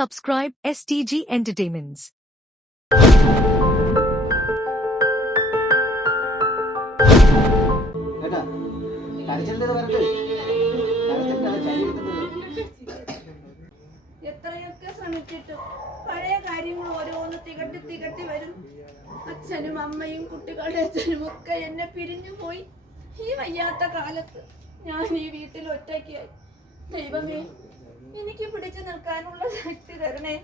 subscribe STG Entertainments. എത്രയൊക്കെ ശ്രമിച്ചിട്ട് പഴയ കാര്യങ്ങൾ ഓരോന്ന് തികട്ടി തികട്ടി വരും. അച്ഛനും അമ്മയും കുട്ടികളുടെ അച്ഛനും ഒക്കെ എന്നെ പിരിഞ്ഞു പോയി. ഈ വയ്യാത്ത കാലത്ത് ഞാൻ ഈ വീട്ടിൽ ഒറ്റയ്ക്കായി. ദൈവമേ എനിക്ക് പിടിച്ചു നിൽക്കാനുള്ള ശക്തി തരണേ.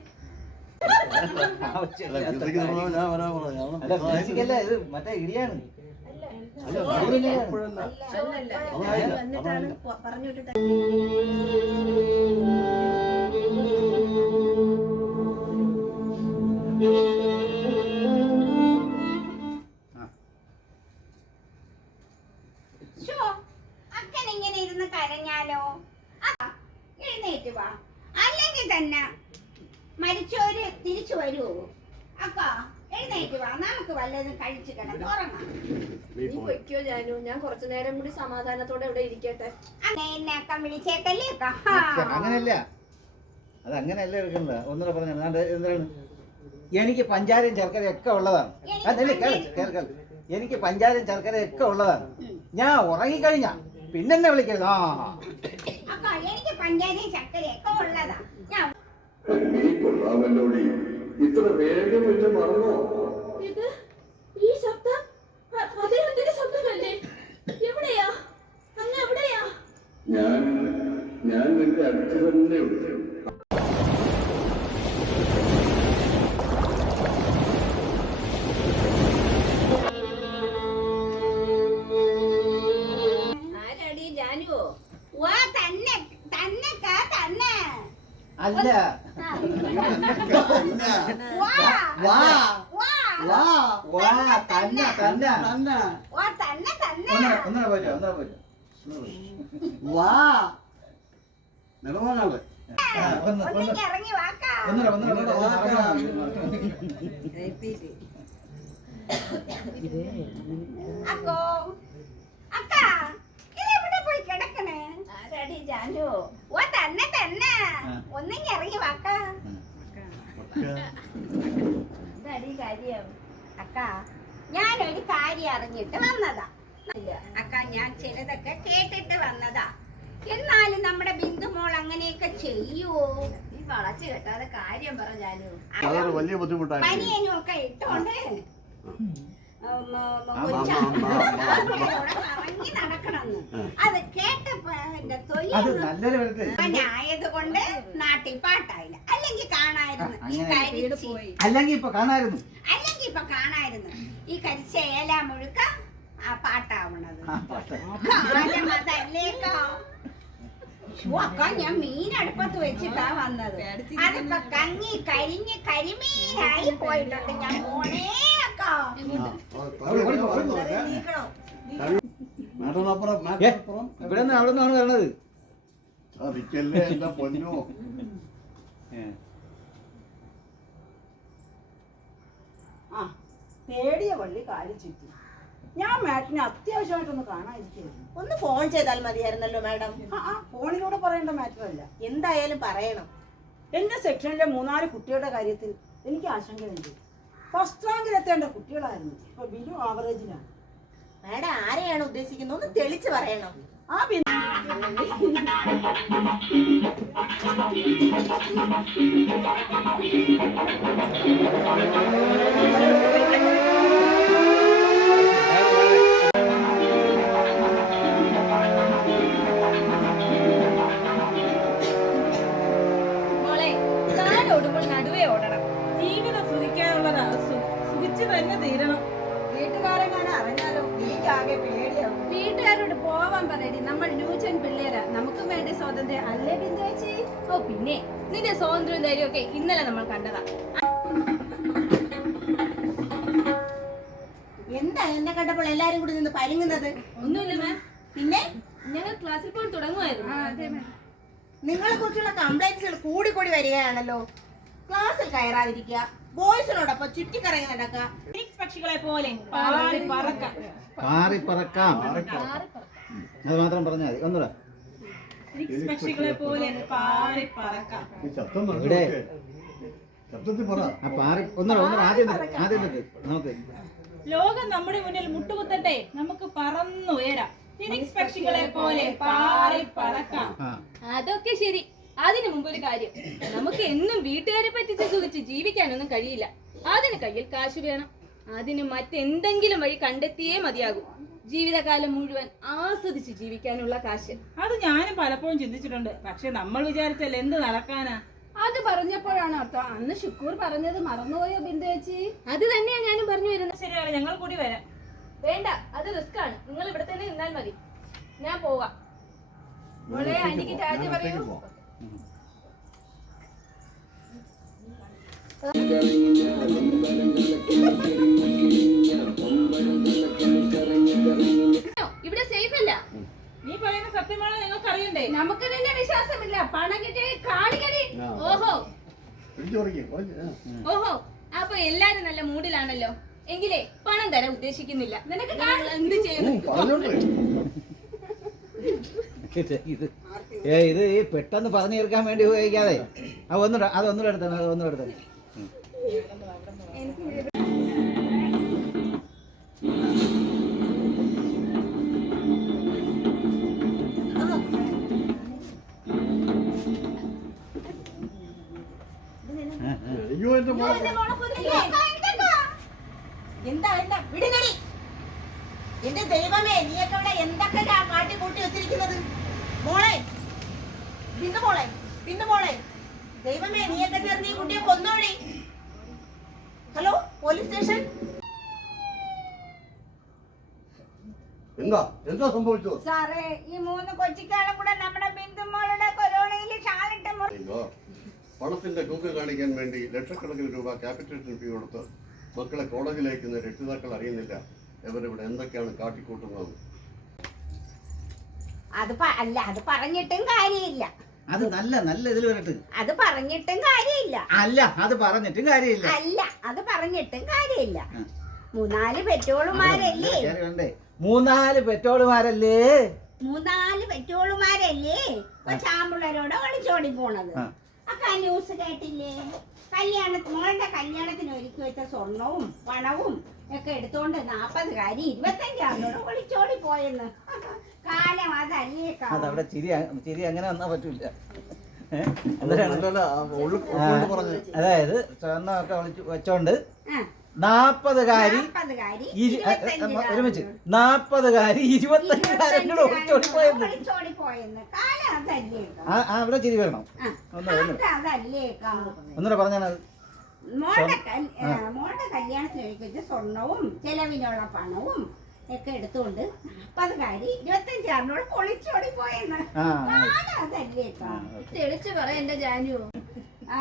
മറ്റേ ഇടിയാണ്. പറഞ്ഞു വിട്ടിട്ട്. ഇങ്ങനെ ഇരുന്ന് കരഞ്ഞാലോ? എഴുന്നേറ്റ് വാ. അല്ലെങ്കിൽ തന്നെ മരിച്ചവര് തിരിച്ചു വരുമോ അക്ക എഴുന്നേറ്റ് വാ. നമുക്ക് വല്ലതും കഴിച്ചു കിടന്ന് ഉറങ്ങാം. നീ പൊയ്ക്കോ ജാനു. ഞാൻ കുറച്ചു നേരം കൂടി സമാധാനത്തോടെ ഇവിടെ ഇരിക്കട്ടെ. അങ്ങനെ എന്നെ അക്ക വിളിച്ചേക്കല്ലേ? അക്ക അങ്ങനെയല്ല. അത് അങ്ങനെയല്ല എടുക്കുന്നത് ഒന്നുകൂടെ പറഞ്ഞു. എന്താണ്? എനിക്ക് പഞ്ചാരയും ശർക്കരയും ഒക്കെ ഉള്ളതാണ്. എനിക്ക് അതല്ലേ കേൾ കേൾ കേൾ എനിക്ക് പഞ്ചാരയും ശർക്കരയും ഒക്കെ ഉള്ളതാണ്. ഞാൻ ഉറങ്ങിക്കഴിഞ്ഞാ പിന്നെന്നെ വിളിക്കരുത്. ആ. അക്ക എനിക്ക് പഞ്ചായത്തിൽ ചക്കരയൊക്കെ ഉള്ളതാ. ഞാൻ ഇത്ര വേഗം മറന്നോ? അല്ല. വാ. വാ. വാ. വാ. തന്ന തന്ന. തന്നെ. ഒന്നര പോയിട്ടോ ഒന്നര പോയിട്ടോ വാ. വാക്കാ. ഒന്നര ഒന്നര ഒന്നര പോയിട്ടോ വാ. അക്കോ അക്ക ഇതെവിടെ പോയി കിടക്കണേ ആരാടി ജാനു ഓ തന്നെ തന്നെ. ആ. ഒന്നിങ്ങ് ഇറങ്ങി വാക്ക എന്താടി കാര്യം. അക്ക ഞാനൊരു കാര്യം അറിഞ്ഞിട്ട് വന്നതാ. അക്ക ഞാൻ ചിലതൊക്കെ കേട്ടിട്ട് വന്നതാ. എന്നാലും നമ്മുടെ ബിന്ദു മോൾ അങ്ങനെയൊക്കെ ചെയ്യുവോ നീ വളച്ചു കെട്ടാതെ കാര്യം പറഞ്ഞാലും വലിയ ബുദ്ധിമുട്ടാണ്. പനിയനും ഒക്കെ ഇട്ടോണ്ട്. കറങ്ങി നടക്കണമെന്ന്. അത് കേട്ടപ്പോ എന്റെ നാട്ടിൽ പാട്ടായില്ല. അല്ലെങ്കിൽ കാണായിരുന്നു. ഈ കരിച്ചി. അല്ലെങ്കിൽ ഇപ്പൊ കാണായിരുന്നു. അല്ലെങ്കിൽ ഇപ്പൊ കാണായിരുന്നു. ഈ കരിച്ച ഏല മുഴുക്ക ആ പാട്ടാവണത്. കാലം അതല്ലേക്കോ അക്ക ഞാൻ മീൻ അടുപ്പത്ത് വെച്ചിട്ടാ വന്നത്. അതിപ്പോ കങ്ങി കരിഞ്ഞ് കരിമീനായി പോയിട്ടുണ്ട്. ഞാൻ മോണേ ഇവിടെ അവിടെ നിന്നാണ് വരണത് അതിക്കല്ലേ എന്റെ പൊന്നോ വള്ളി കാലി ചുറ്റി ഞാൻ മാഡത്തിനെ അത്യാവശ്യമായിട്ടൊന്ന് കാണാതിരിക്കുന്നു ഒന്ന് ഫോൺ ചെയ്താൽ മതിയായിരുന്നല്ലോ മാഡം ആ ആ ഫോണിലൂടെ പറയേണ്ട മാറ്റമല്ല എന്തായാലും പറയണം. എന്റെ സെക്ഷനിലെ മൂന്നാൽ കുട്ടികളുടെ കാര്യത്തിൽ എനിക്ക് ആശങ്കയുണ്ട്. ഫസ്റ്റ് റാങ്കിൽ എത്തേണ്ട കുട്ടികളായിരുന്നു. ഇപ്പൊ ബിനു ആവറേജിനാണ് മാഡം ആരെയാണ് ഉദ്ദേശിക്കുന്നത് ഒന്ന് തെളിച്ച് പറയണം. ആ ബിന്ദു പോവാൻ പറയടി. നമ്മൾ ന്യൂജൻ പിള്ളേരാ. നമുക്കും വേണ്ടി സ്വാതന്ത്ര്യം അല്ലേ ബിന്ദുവേച്ചി ഓ പിന്നെ നിന്റെ സ്വാതന്ത്ര്യവും ധൈര്യവും ഒക്കെ ഇന്നലെ നമ്മൾ കണ്ടതാ. എന്താ എന്നെ കണ്ടപ്പോൾ എല്ലാരും കൂടി നിന്ന് പരുങ്ങുന്നത്? ഒന്നുമില്ല മാം പിന്നെ? ഞങ്ങൾ ക്ലാസ്സിൽ പോയി തുടങ്ങുമായിരുന്നു. നിങ്ങളെ കുറിച്ചുള്ള കംപ്ലൈന്റ്സുകൾ കൂടി കൂടി വരികയാണല്ലോ. ക്ലാസ്സിൽ കയറാതിരിക്കുക. ബോയ്സിനോടൊപ്പം ചുറ്റിക്കറങ്ങി നടക്കുക. പക്ഷികളെ പോലെ പാറി പറക്കാം. പാറി പറക്കാം. അത് മാത്രം പറഞ്ഞാൽ മതി. ഒന്നുകൂടെ പോലെ പാറി പറക്കാം. ഈ ശബ്ദം ഇവിടെ. പറ. ആ പാറി. ഒന്നുകൂടെ ഒന്നുകൂടെ ആദ്യം തൊട്ട്, ആദ്യം തൊട്ട് നമുക്ക് ലോകം നമ്മുടെ മുന്നിൽ മുട്ടുകുത്തട്ടെ. നമുക്ക് പറന്നുയരാം ഫിനിക്സ് പക്ഷികളെ പോലെ പാറി പറക്കാം. ആ. അതൊക്കെ ശരി. അതിനു മുമ്പ് ഒരു കാര്യം. നമുക്ക് എന്നും വീട്ടുകാരെ പറ്റിച്ച് സുഖിച്ച് ജീവിക്കാനൊന്നും കഴിയില്ല. അതിന് കയ്യിൽ കാശ് വേണം. അതിന് മറ്റെന്തെങ്കിലും വഴി കണ്ടെത്തിയേ മതിയാകൂ. ജീവിതകാലം മുഴുവൻ ആസ്വദിച്ച് ജീവിക്കാനുള്ള കാശ്. അത് ഞാനും പലപ്പോഴും ചിന്തിച്ചിട്ടുണ്ട്. പക്ഷെ നമ്മൾ വിചാരിച്ചാൽ എന്ത് നടക്കാനാ? അത് പറഞ്ഞപ്പോഴാണ് അർത്ഥം. അന്ന് ഷുക്കൂർ പറഞ്ഞത് മറന്നുപോയോ ബിന്ദു ചേച്ചി? അത് തന്നെയാ ഞാനും പറഞ്ഞു വരുന്നത്. ശരിയാണ് ഞങ്ങൾ കൂടി വരാം. വേണ്ട അത് റിസ്ക് ആണ്. നിങ്ങൾ ഇവിടെ തന്നെ നിന്നാൽ മതി. ഞാൻ പോവാം മോളെ ആന്റിക്ക് ടാറ്റ പറയൂ. ഇവിടെ സേഫ് അല്ല. നീ പറയുന്ന സത്യമാണോ നിങ്ങൾക്ക് അറിയണ്ടേ നമുക്ക് നിന്നെ വിശ്വാസമില്ല. പണം കിട്ടിയ കാണിക്കടി. ഓഹോ. ഓഹോ. അപ്പൊ എല്ലാരും നല്ല മൂഡിലാണല്ലോ. എങ്കിലേ പണം തരാൻ ഉദ്ദേശിക്കുന്നില്ല. നിനക്ക് എന്ത് ചെയ്യുന്നു? ഏ ഇത് ഈ പെട്ടെന്ന് പറഞ്ഞു തീർക്കാൻ വേണ്ടി ഉപയോഗിക്കാതെ. ആ അതൊന്നും അത് അതൊന്നും എടുത്തേ. എന്റെ ദൈവമേ നീയൊക്കെ ഇവിടെ എന്തൊക്കെ കാട്ടി കൂട്ടി വെച്ചിരിക്കുന്നത്? മോളെ ബിന്ദു മോളെ ബിന്ദു മോളെ ദൈവമേ നീയൊക്കെ ചേർന്ന് ഈ കുട്ടിയെ കൊന്നോടി. Hello police station? എന്താ? എന്താ സംഭവിച്ചത്? സാറേ ഈ മൂന്ന് കൊച്ചിക്കാളും കൂടെ നമ്മുടെ ബിന്ദുമോളുടെ കൊരോണയിൽ ഷാളിട്ട് പണത്തിന്റെ കൂക്ക് കാണിക്കാൻ വേണ്ടി ലക്ഷക്കണക്കിന് രൂപ ക്യാപിറ്റേഷൻ ഫീ കൊടുത്ത് മക്കളെ കോളേജിലേക്ക് രക്ഷിതാക്കൾ അറിയുന്നില്ല. ഇവരിവിടെ എന്തൊക്കെയാണ് കാട്ടിക്കൂട്ടുന്നത്. അത് അല്ല അത് പറഞ്ഞിട്ടും കാര്യമില്ല. അത് നല്ല നല്ല ഇതിൽ വരട്ട് അത് പറഞ്ഞിട്ടും കാര്യമില്ല. അല്ല അത് പറഞ്ഞിട്ടും കാര്യമില്ല. അല്ല അത് പറഞ്ഞിട്ടും കാര്യമില്ല. മൂന്നാൽ പെറ്റോളുമാരല്ലേ? മൂന്നാൽ പെറ്റോളുമാരല്ലേ? മൂന്നാൽ പെറ്റോളുമാരല്ലേ? ചാമ്പുള്ളരോട് ഒളിച്ചോടി പോണത്. അപ്പൊ ആ ന്യൂസ് കേട്ടില്ലേ? കല്യാണ മോളുടെ കല്യാണത്തിന് വെച്ച സ്വർണവും പണവും ഒക്കെ എടുത്തോണ്ട് നാപ്പതുകാരി ഇരുപത്തഞ്ചാറിനോട് ഒളിച്ചോടി പോയെന്ന്. കാലം അതല്ലേ. അതവിടെ ചിരി ചിരി അങ്ങനെ വന്നാ പറ്റൂല. അതായത് സ്വർണമൊക്കെ ഒക്കെ വെച്ചോണ്ട് നാപ്പത് കാരി ഒരുമിച്ച്. നാപ്പത് കാരി ഇരുപത്തഞ്ച് പോയെന്ന്. ഒളിച്ചോടി പോയെന്ന്. കാലം അതല്ലേ ആ അവിടെ ചിരി വരണം. ഒന്നുകൂടെ പറഞ്ഞാണത് മോളുടെ കല്യാണത്തിന് ഒരുക്കിച്ച സ്വർണവും ചെലവിനുള്ള പണവും ഒക്കെ എടുത്തുകൊണ്ട് നാപ്പതുകാരി ഇരുപത്തഞ്ചാറിനോട് പൊളിച്ചോടി പോയെന്ന്. അതല്ലേ. തെളിച്ചു പറ എന്റെ ജാനു. ആ,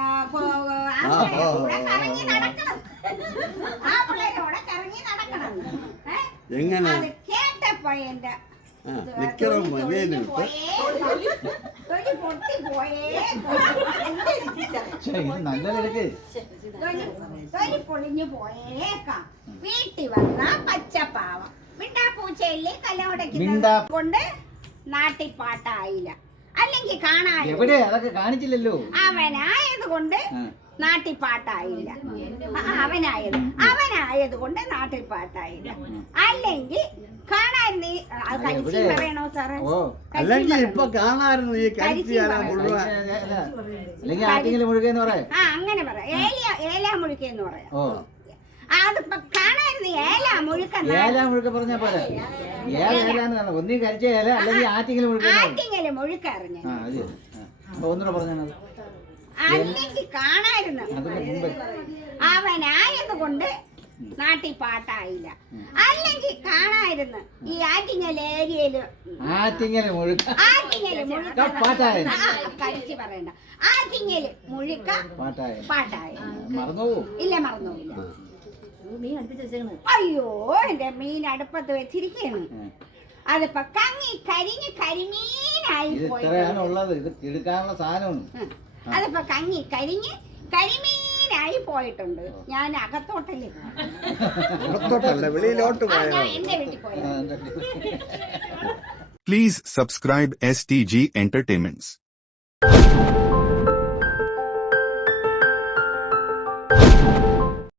കറങ്ങി നടക്കണം. ആ പിള്ളേരോടെ കറങ്ങി നടക്കണം. എങ്ങനെ? അത് കേട്ടപ്പോ എന്റെ പോയേ പൊട്ടി പോയേ നല്ല നിരക്ക് തൊലി തൊലി പൊളിഞ്ഞു പോയേക്കാം. വീട്ടിൽ വന്ന പച്ചപ്പാവം. മിണ്ടാപ്പൂച്ചയില്ലേ കല്ലോടക്ക് മിണ്ടാ- കൊണ്ട് നാട്ടിപ്പാട്ടായില്ല അല്ലെങ്കിൽ കാണാൻ എവിടെ? അതൊക്കെ കാണിച്ചില്ലല്ലോ. അവനായത് കൊണ്ട് ആ. നാട്ടിപ്പാട്ടായില്ല. ആ, അവനായത് അവനായത് കൊണ്ട് നാട്ടിപ്പാട്ടായില്ല. അല്ലെങ്കിൽ കാണായിരുന്നു കരിച്ചി? പറയണോ സാറേ? അല്ലെങ്കിൽ ഇപ്പൊ ഈ ആ അങ്ങനെ പറയാം. ഏലിയ ഏലാ മുഴുക്കെന്ന് പറയാം. അതിപ്പോ കാണായിരുന്നു ഏലാ ഏല മുഴുക്ക പറഞ്ഞാ ഒന്നീ കരിച്ച ഏല അല്ലെങ്കിൽ ആറ്റെങ്കിലും മുഴുകെന്ന് പറയും ആറ്റിങ്ങൽ മുഴുക്കറിഞ്ഞു ആ അത് ശരി. ആ. അപ്പൊ ഒന്നുകൂടെ പറഞ്ഞാൽ അല്ലെങ്കിൽ കാണായിരുന്നു. അവനായത് കൊണ്ട് നാട്ടിൽ പാട്ടായില്ല. അല്ലെങ്കിൽ കാണായിരുന്നു. ഈ ആറ്റിങ്ങൽ ഏരിയയിൽ ആറ്റിങ്ങൽ മുഴുക്ക. ആറ്റിങ്ങൽ മുഴുക്ക പാട്ടായ ആ, കരിച്ച് പറയണ്ട. ആറ്റിങ്ങൽ മുഴുക്ക പാട്ടായ ഇല്ല മറന്നുപോയില്ല അയ്യോ എന്റെ മീൻ അടുപ്പത്ത് വെച്ചിരിക്കുന്നു അതിപ്പോ കങ്ങി കരിഞ്ഞ് കരിമീനായി പോയി. ഇത് എടുക്കാനുള്ള സാധനമാണ്. അതിപ്പോ കഞ്ഞി കരിഞ്ഞ് കരിമീനായി പോയിട്ടുണ്ട് ഞാൻ അകത്തോട്ടല്ലേ അകത്തോട്ടല്ല വെളിയിലോട്ട് മതി. എന്റെ വീട്ടിൽ പോയത്? Please subscribe STG Entertainments.